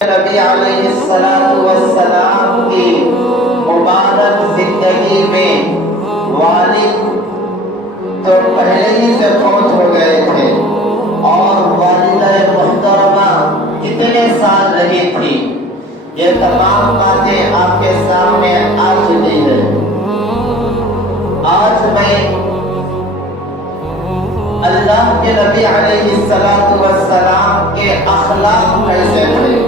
نبی علیہ السلام کی مبارک زندگی میں والد تو پہلے ہی سے فوت ہو گئے تھے اور والدہ محترمہ کتنے سال رہی تھی، یہ تمام باتیں آپ کے سامنے آ چکی ہے۔ آج میں اللہ کے نبی علیہ السلام کے اخلاق کیسے تھے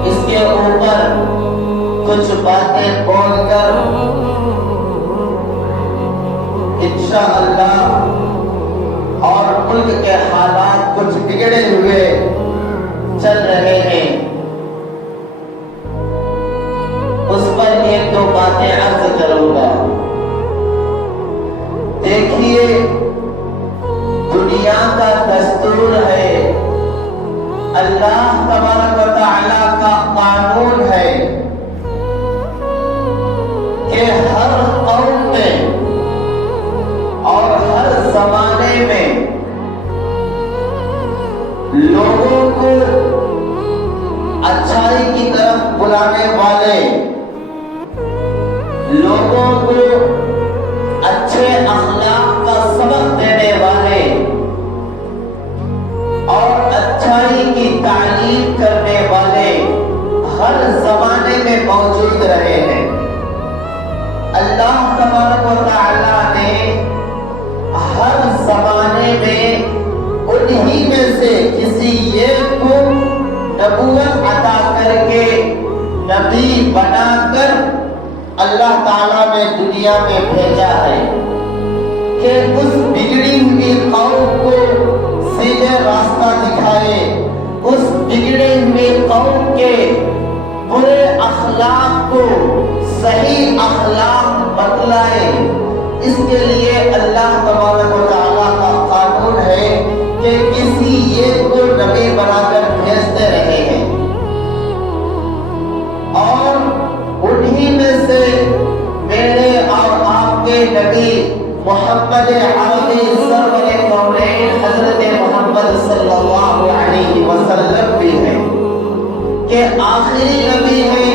اس کے اوپر کچھ باتیں بول کر انشاءاللہ، اور ملک کے حالات کچھ بگڑے ہوئے چل رہے ہیں، اس پر ایک دو باتیں عرض کروں گا۔ دیکھیے، دنیا کا دستور ہے، اللہ تبارک و تعالی کا قانون ہے کہ ہر قوم میں اور ہر زمانے میں لوگوں کو اچھائی کی طرف بلانے والے، لوگوں کو اچھے اخلاق کا سبق دینے والے اور اچھائی کی تعلیم کرنے والے ہر زمانے میں موجود رہے ہیں۔ اللہ تبارک و تعالی نے ہر زمانے میں انہی میں سے کسی ایک کو نبوت عطا کر کے نبی بنا کر اللہ تعالیٰ نے دنیا میں بھیجا ہے کہ اس بگڑی ہوئی قوم کو سیدھے راستہ دکھائے، اس بگڑے ہوئے قوم کے برے اخلاق کو صحیح اخلاق بتلائے۔ اس کے لیے اللہ تبارک و تعالیٰ کا قانون ہے کہ کسی ایک کو نبی بنا کر بھیجتے رہے ہیں، اور انہی میں سے میرے اور آپ کے نبی محمد عربی سرور کونین حضرت محمد صلی اللہ علیہ وسلم بھی ہیں کہ آخری نبی ہیں۔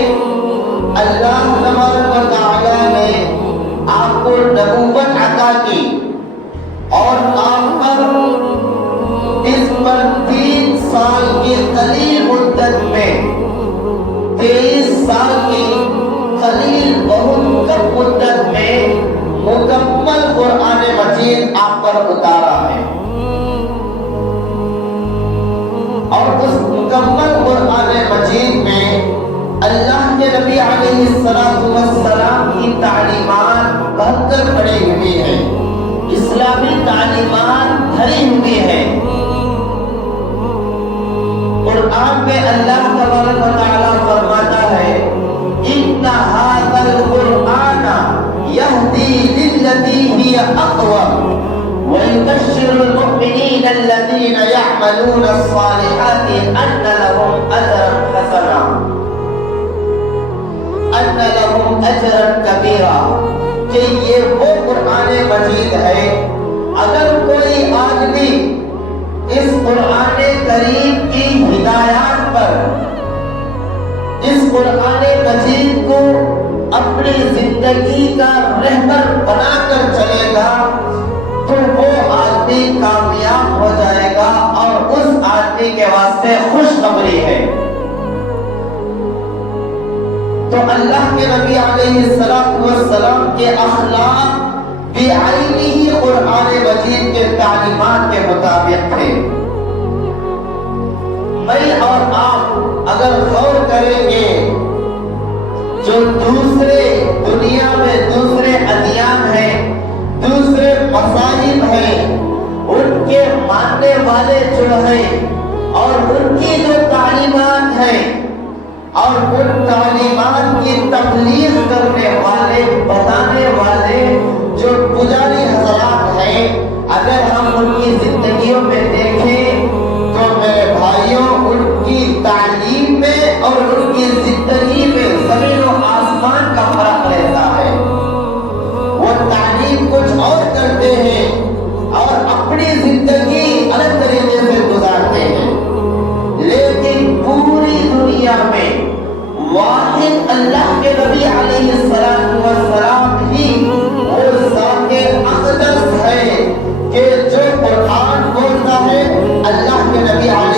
اللہ تبارک و تعالی نے آپ کو نبوت عطا کی اور آپ پر اس پر 3 سال کی قلیل مدت میں 23 سال کی قلیل بہت کم مدت میں مکمل قرآن مجید آپ پر اتارا ہے، اور اس مکمل قرآن مجید میں اللہ کے نبی علیہ السلام کی تعلیمات بھر کر پڑی ہوئی ہیں، اسلامی تعلیمات بھری ہوئی ہیں۔ قرآن میں اللہ تبارک و تعالیٰ فرماتا ہے إِنَّ هَذَا الْقُرْآنَ يَهْدِي لِلَّتِي هِيَ أَقْوَمُ وَيُبَشِّرُ الْمُؤْمِنِينَ الَّذِينَ يَعْمَلُونَ الصَّالِحَاتِ أَنَّ لَهُمْ أَجْرًا حَسَنًا أَنَّ لَهُمْ أَجْرًا كَبِيرًا، کہ یہ وہ قرآن مجید ہے، اگر کوئی آدمی اس قرآن کریم کی ہدایات پر، اس قرآن مجید کو اپنی زندگی کا رہبر بنا کر چلے گا تو وہ آدمی کامیاب ہو جائے گا، اور اس آدمی کے واسطے خوشخبری ہے۔ تو اللہ کے نبی علیہ السلام کے اخلاق بعینی قرآن مجید کے تعلیمات کے مطابق تھے۔ میں اور آپ اگر غور کریں گے، جو دوسرے دنیا میں دوسرے ادیان ہیں، دوسرے مذاہب ہیں، ان کے ماننے والے جو ہیں اور ان کی جو تعلیمات ہیں اور ان تعلیمات کی تبلیغ کرنے والے، بتانے والے جو پجاری حضرات ہیں، اگر ہم ان کی زندگیوں میں دیکھیں تو میرے بھائیوں، ان کی تعلیم میں اور ان کی زندگی میں زمین و آسمان کا فرق رہتا ہے۔ وہ تعلیم کچھ اور کرتے ہیں اور اپنی زندگی الگ طریقے سے گزارتے ہیں۔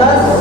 10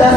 10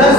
10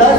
10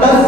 10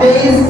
23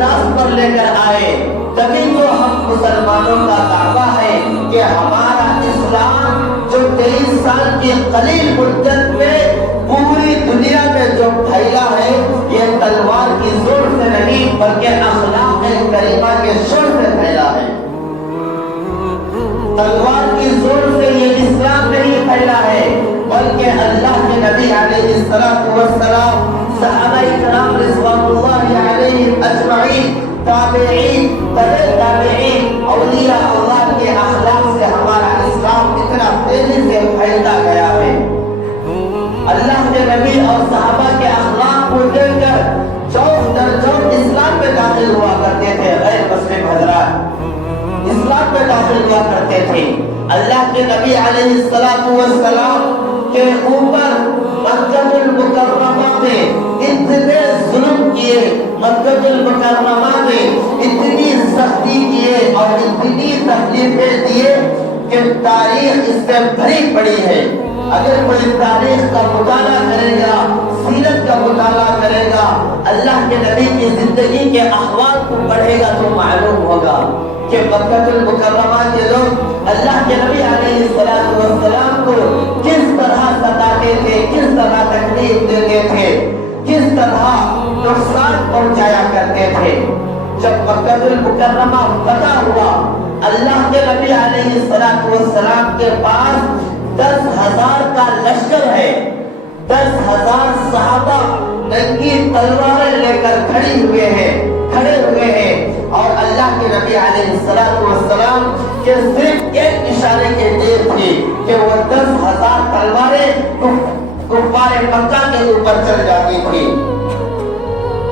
راست پر لے کر آئے. تبھی تو ہم مسلمانوں کا دعویٰ ہے کہ ہمارا اسلام جو 23 سال کی قلیل مدت میں پوری دنیا میں جو پھیلا ہے یہ تلوار کی زور سے نہیں بلکہ اخلاق کریمہ کے شور سے پھیلا ہے. تلوار کی زور سے یہ اسلام نہیں پھیلا ہے بلکہ اللہ کے نبی علیہ السلام صحابہ کرام رضوان اللہ علیہم اجمعین تابعین تابعین اولیاء اللہ کے اخلاق سے ہمارا اسلام اتنا تیزی سے پھیلتا گیا ہے. اللہ کے نبی اور صحابہ کے اخلاق کو دیکھ کر چوک در چوک اسلام میں داخل ہوا کرتے تھے. غیر مسلم حضرات اسلام میں داخل ہوا کرتے تھے. اللہ کے نبی علیہ السلام کے اوپر مکہ المکرمہ میں اتنے ظلم کیے, مکہ المکرمہ میں اتنی سختی کیے اور اتنی تکلیفیں دیے کہ تاریخ اس سے بھری پڑی ہے. اگر کوئی تاریخ کا مطالعہ کرے گا, سیرت کا مطالعہ کرے گا, اللہ کے نبی کی زندگی کے احوال کو پڑھے گا تو معلوم ہوگا کہ مکہ المکرمہ کے لوگ اللہ کے نبی علیہ السلام کو کس طرح ستاتے تھے, کس طرح تکلیف دیتے تھے, کس طرح نقصان پہنچایا کرتے تھے. جب مکہ المکرمہ فتح ہوا, اللہ کے نبی علیہ السلام کے پاس 10,000 کا لشکر ہے. 10,000 صحابہ ننگی تلواریں لے کر کھڑے ہوئے ہیں اور اللہ کے نبی علیہ السلام کے صرف ایک اشارے کے دیر تھی کہ وہ 10,000 تلواریں کفار مکہ کے اوپر چل جاتی تھی.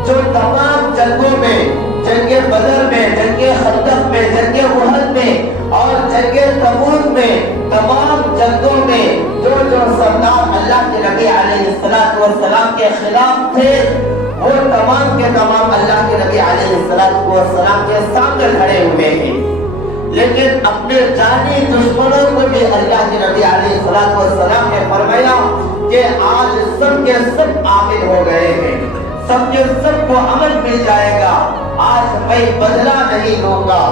جو تمام جنگوں میں, جنگ بدر میں, جنگ خندق میں, جنگ احد میں اور جنگ تبوک میں, تمام جنگوں میں جو سردار اللہ کے نبی علیہ السلام کے خلاف تھے وہ تمام کے تمام اللہ کے نبی علیہ السلام کے سامنے کھڑے ہوئے ہیں. لیکن اپنے جانی دشمنوں کو بھی اللہ کے نبی علیہ السلام نے فرمایا کہ آج سب کے سب عامل ہو گئے ہیں, سب کے سب کو عمل مل جائے گا, آج میں بدلہ نہیں لوں گا.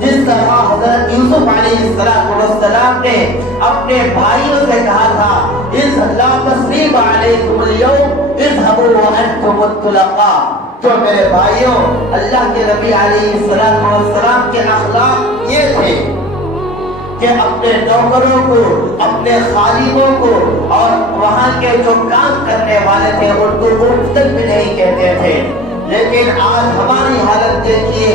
جس طرح حضرت یوسف علیہ السلام نے اپنے بھائیوں سے کہا تھا اذ لا تثریب علیکم اليوم اذهبوا وانتم الطلقاء. تو میرے بھائیوں, اللہ کے نبی علیہ السلام کے اخلاق یہ تھے کہ اپنے نوکروں کو, اپنے خادموں کو اور وہاں کے جو کام کرنے والے تھے ان کو مفتن بھی نہیں کہتے تھے. لیکن آج ہماری حالت دیکھیے,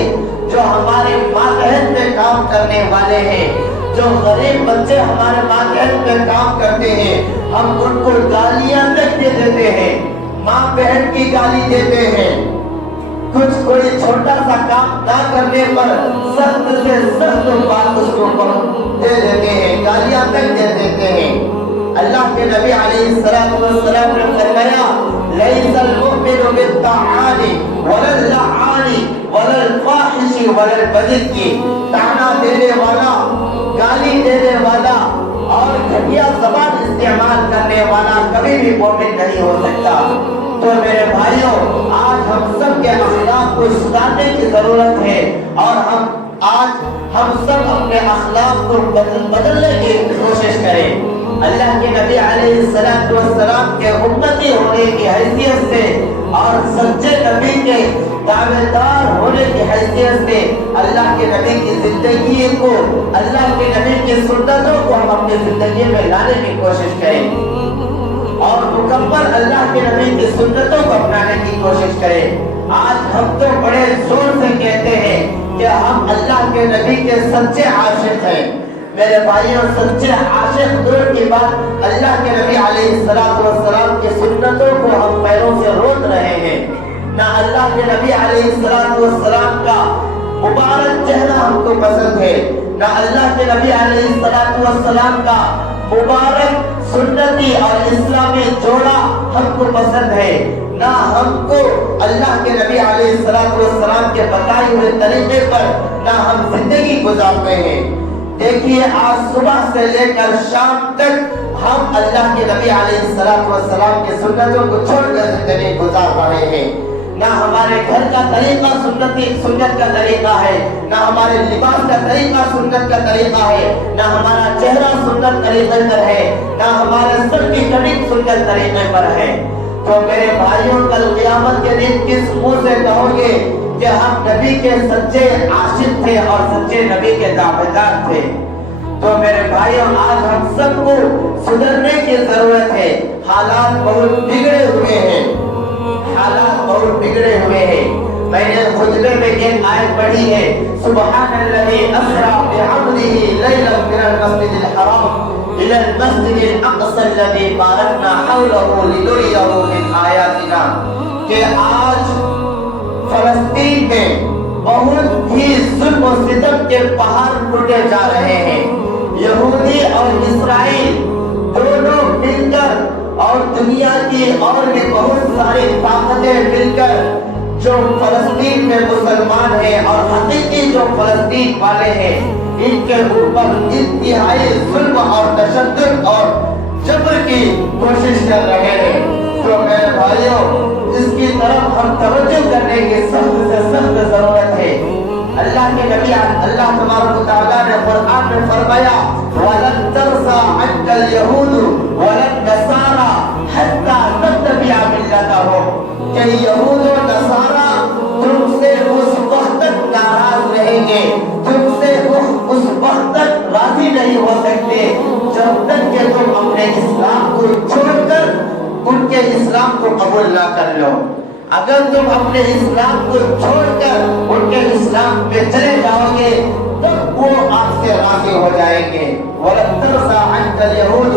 جو ہمارے ماتحت میں کام کرنے والے ہیں, جو غریب بچے ہمارے ماتحت میں کام کرتے ہیں, ہم ان کو گالیاں تک دے دیتے ہیں, ماں بہن کی گالی دیتے ہیں. کچھ کوئی چھوٹا سا کام نہ کرنے پر سخت سے سخت بات اس کو دے دیتے ہیں, گالیاں تک دے دیتے ہیں. اللہ کے نبی علیہ السلام نے فرمایا لیس المؤمن بالطعان ولا اللعان ولا الفاحش ولا البذیء. طعنہ دینے والا, گالی دینے والا اور گھٹیا زبان استعمال کرنے والا کبھی بھی مومن نہیں ہو سکتا. تو میرے بھائیوں, آج ہم سب کے اخلاق کو سدھارنے کی ضرورت ہے اور ہم سب اپنے اخلاق کو بدلنے کی کوشش کریں. اللہ کے نبی علیہ السلام کے امتی ہونے کی حیثیت سے اور سچے نبی کے دعویدار ہونے کی حیثیت سے اللہ کے نبی کی زندگی کو, اللہ کے نبی کی سنتوں کو ہم اپنی زندگی میں لانے کی کوشش کریں اور مکمل اللہ کے نبی کی سنتوں کو اپنانے کی کوشش کریں. آج ہم تو بڑے زور سے کہتے ہیں کہ ہم اللہ کے نبی کے سچے عاشق ہیں. میرے بھائیوں, سچے عاشق دور کی بات, اللہ کے نبی علیہ السلام کی سنتوں کو ہم پیروں سے روک رہے ہیں. نہ اللہ کے نبی علیہ السلام کا مبارک چہرہ ہم کو پسند ہے, نہ اللہ کے نبی علیہ السلام کا مبارک سنتی اور اسلامی جوڑا ہم کو پسند ہے, نہ ہم کو اللہ کے نبی علیہ السلام کے بتائے ہوئے طریقے پر نہ ہم زندگی گزارتے ہیں. دیکھیے, آج صبح سے لے کر شام تک ہم اللہ کے نبی علیہ السلام کی سنتوں کو چھوڑ کر زندگی گزار رہے ہیں. نہ ہمارے گھر کا طریقہ سنت کا طریقہ ہے، نہ ہمارے لباس کا طریقہ سنت کا طریقہ ہے، نہ ہمارا چہرہ سنت طریقے پر ہے، نہ ہمارے سر کی کٹنگ سنت طریقے پر ہے، تو میرے بھائیوں کل قیامت کے دن کس منہ سے کہو گے کہ ہم نبی کے سچے عاشق تھے اور سچے نبی کے دعویدار تھے؟ تو میرے بھائیوں آج ہم سب کو سدھرنے کی ضرورت ہے۔ حالات بہت بگڑے ہوئے ہیں، حالات بہت بگڑے ہوئے ہیں۔ میں نے خطبے میں ایک آیت پڑھی ہے، سبحان الذی اسری بعبدہ لیلا من المسجد الحرام الى المسجد الاقصى الذی بارکنا حولہ لنریہ من آیاتنا، کہ آج فلسطین میں بہت ہی ظلم و ستم کے پہاڑ ٹوٹے جا رہے ہیں۔ یہودی اور اسرائیل دونوں مل کر اور دنیا کی اور بھی بہت ساری طاقتیں مل کر جو فلسطین میں مسلمان ہیں اور حقیقی جو فلسطین والے ہیں، ان کے اوپر انتہائی ظلم اور تشدد اور جبر کی کوشش کر رہے ہیں۔ تو میرے بھائیوں اس کی طرف ہم توجہ کرنے کی سخت سے سخت ضرورت ہے۔ اللہ کے نبی اللہ تبارک و تعالیٰ نے قرآن میں فرمایا وَلَن تَرْضَىٰ عَنكَ الْيَهُودُ وَلَا النَّصَارَىٰ حَتَّىٰ تَتَّبِعَ مِلَّتَهُمْ، کہ یہود و نصارہ تم سے اس وقت تک ناراض رہیں گے، تم سے اس وقت تک راضی نہیں ہو سکتے جب تک کہ تم اپنے اسلام کو چھوڑ کر ان کے اسلام کو قبول نہ کر لو۔ اگر تم اپنے اسلام کو چھوڑ کر ان کے اسلام میں چلے جاؤ گے تب وہ آپ سے راضی ہو جائیں گے۔ وَلَن تَرْضَىٰ عَنكَ الْيَهُودُ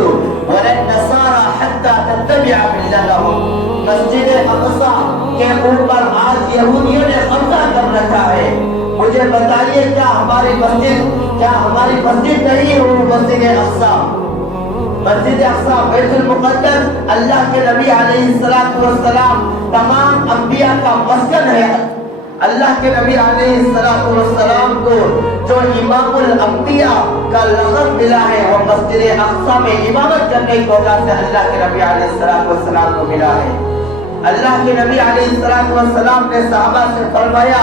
وَلَا النَّصَارَىٰ حَتَّىٰ تَتَّبِعَ مِلَّتَهُمْ۔ مسجد اقصی کے اوپر آج یہودیوں نے قبضہ کر رکھا ہے۔ مجھے بتائیے کیا ہماری مسجد نہیں ہو مسجد اقصی؟ مسجد اقصی بیت المقدس اللہ کے نبی علیہ السلام تمام انبیاء کا مسکن ہے۔ اللہ کے نبی علیہ السلام کو جو امام الانبیاء کا لقب ملا ہے وہ مسجد اقصی میں امامت کرنے کی وجہ سے اللہ کے نبی علیہ السلام کو ملا ہے۔ اللہ کے نبی علیہ السلام نے صحابہ سے فرمایا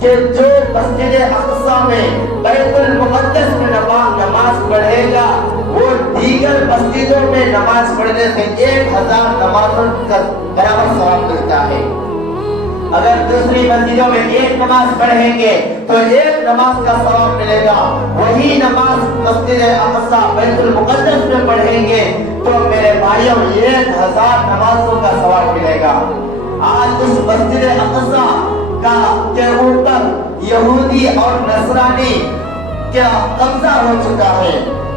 کہ جو مسجد اقصی میں بیت المقدس میں نماز پڑھے گا وہ دیگر مسجدوں میں نماز پڑھنے سے 1000 نمازوں کا برابر ثواب ملتا ہے۔ اگر دوسری مسجدوں میں ایک نماز پڑھیں گے تو 1 نماز کا ثواب ملے گا، وہی نماز مسجد اقصی بیت المقدس میں پڑھیں گے تو میرے بھائیوں 1000 نمازوں کا ثواب ملے گا۔ آج اس مسجد اقصی کے اوپر یہودی اور نصرانی کا قبضہ ہو چکا ہے،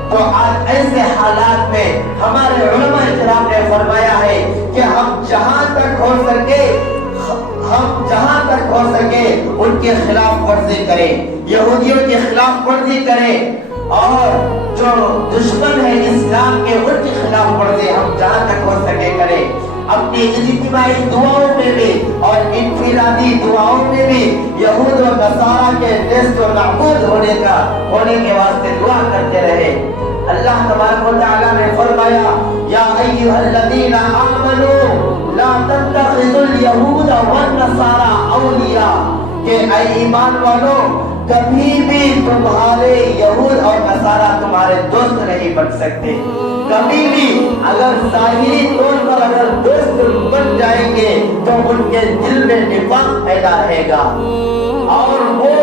تو آج ایسے حالات میں ہمارے علماء کرام نے فرمایا ہے کہ ہم جہاں تک ہو سکے ان کے خلاف ورزی کریں، یہودیوں کے خلاف ورزی کریں، اور جو دشمن ہے اسلام کے ان کے خلاف ورزی ہم جہاں تک ہو سکے کریں۔ اپنی اجتماعی دعاؤں میں بھی اور انفرادی دعاؤں میں بھی یہود و نصارہ کے نیست و نابود ہونے کے واسطے دعا کرتے رہے۔ اللہ تبارک و تعالیٰ نے فرمایا یا ایھا الذین آمنوا لا تتخذوا اليہود والنصارى اولیاء، کہ اے ایمان والو کبھی بھی تمہارے یہود اور نصارہ تمہارے دوست نہیں بن سکتے۔ کبھی بھی اگر ظاہری طور پر اگر دوست بن جائیں گے تو ان کے دل میں نفاق پیدا رہے گا، اور وہ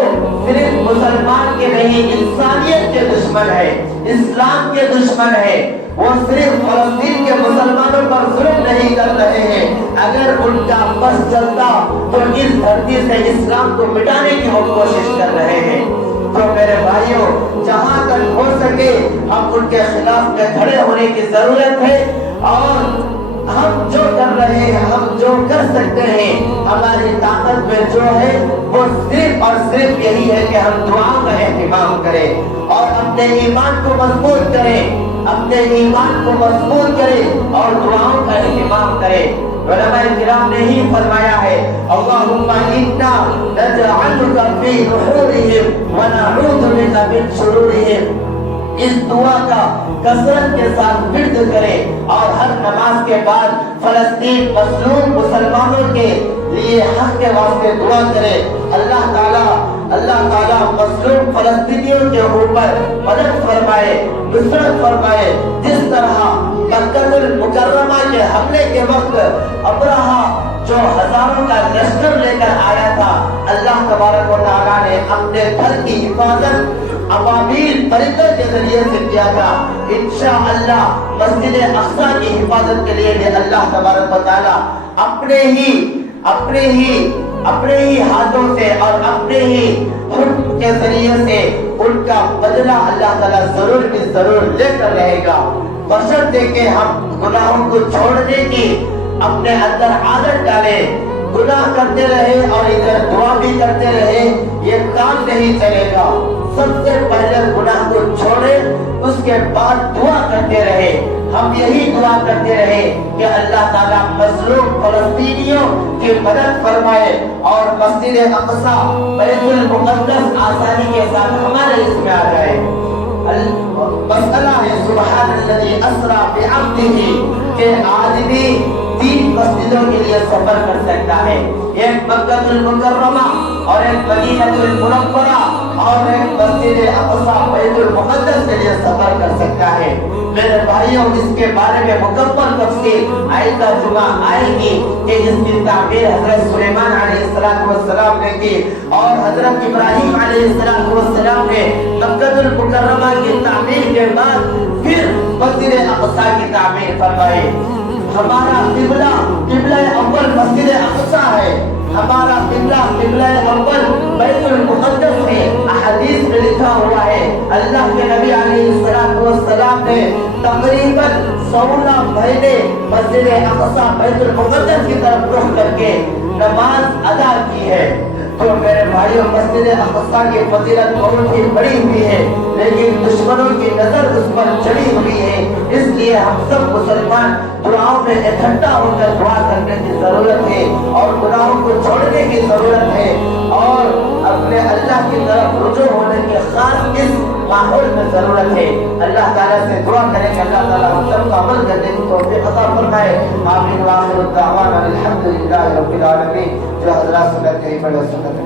صرف مسلمان کے نہیں انسانیت کے دشمن ہے، اسلام کے دشمن ہے۔ وہ صرف فلسطین کے مسلمانوں پر ظلم نہیں کر رہے ہیں، اگر ان کا بس چلتا تو اس دھرتی سے اسلام کو مٹانے کی وہ کوشش کر رہے ہیں۔ تو میرے بھائیوں جہاں تک ہو سکے ہم ان کے خلاف میں کھڑے ہونے کی ضرورت ہے، اور ہم جو کر رہے ہیں، ہم جو کر سکتے ہیں، ہماری طاقت میں جو ہے وہ صرف اور صرف یہی ہے کہ ہم دعاؤں کا اہتمام کریں اور اپنے ایمان کو مضبوط کریں، اور دعاؤں کا اہتمام کریں۔ علماء کرام نے ہی فرمایا ہے اللہم انا نجعلک فی نحورہم ونعوذ بک من شرورہم، اس دعا کا کثرت کے ساتھ ورد کرے اور ہر نماز کے بعد فلسطین مظلوم مسلمانوں کے لیے حق کے واسطے دعا کرے۔ اللہ تعالیٰ مظلوم فلسطینیوں کے اوپر مدد فرمائے، نصرت فرمائے۔ جس طرح مکہ المکرمہ کے حملے کے وقت ابرہہ جو ہزاروں کا لشکر لے کر آیا تھا، اللہ تبارک و تعالیٰ نے اپنے گھر کی حفاظت ابابیل پرندوں کے ذریعے سے کیا تھا۔ انشاءاللہ مسجد اقصی کی حفاظت کے لیے بھی اللہ تبارک و تعالیٰ اپنے ہی ہاتھوں سے اور اپنے ہی حکم کے ذریعے سے ان کا بدلہ اللہ تعالیٰ ضرور بھی ضرور لے کر رہے گا، بشرطے کہ ہم گناہوں کو چھوڑنے کی اپنے اندر عادت ڈالیں۔ گناہ کرتے رہے اور ادھر دعا بھی کرتے رہے، یہ کام نہیں چلے گا۔ سب سے پہلے گناہ کو چھوڑے، اس کے بعد دعا کرتے رہے۔ ہم یہی دعا کرتے رہے کہ اللہ تعالیٰ مظلوم فلسطینیوں کی مدد فرمائے اور مسجد اقصی بیت المقدس آسانی کے ساتھ ہمارے اس میں آ جائے۔ مسئلہ ہے سبحان الذی اسری بعبدہ کہ آدمی 3 مسجدوں کے لیے سفر کر سکتا ہے، ایک مکہ المکرمہ اور ایک مدینہ المنورہ اور ایک مسجد اقصی بیت المقدس کے لیے سفر کر سکتا ہے۔ میرے بھائیوں، اس کے بارے میں مکمل تفصیل آئندہ جمعہ آئے گی کہ اس کی تعمیر حضرت سلیمان علیہ السلام نے کی اور حضرت ابراہیم علیہ السلام نے مکہ المکرمہ کی تعمیر کے بعد پھر مسجد اقصی کی تعمیر فرمائی۔ ہمارا قبلہ اول مسجد اقصی ہے، ہمارا قبلہ اول بیت المقدس ہے۔ احادیث میں لکھا ہوا ہے اللہ کے نبی علیہ السلام نے تقریباً 16 مہینے مسجد اقصی بیت المقدس کی طرف رخ کر کے نماز ادا کی ہے۔ تو میرے بھائیوں، مسجد اقصی کی فضیلت بہت ہی بڑی ہوئی ہے، لیکن دشمنوں کی نظر اس پر چڑھی ہوئی ہے۔ اس لیے ہم سب مسلمان دعاؤں میں اکٹھا ہو کر دعا کرنے کی ضرورت ہے اور گناہوں کو چھوڑنے کی ضرورت ہے اور اپنے اللہ کی طرف رجوع ہونے کے خاص اس ماحول میں ضرورت ہے۔ اللہ تعالیٰ سے دعا کریں کہ اللہ تعالیٰ ہم سب کو عمل کرنے کی توفیق عطا فرمائے۔ آمین وآخر الدعوانا الحمدللہ رب العالمین۔ جو حضرات سنت نہیں پڑھے سنت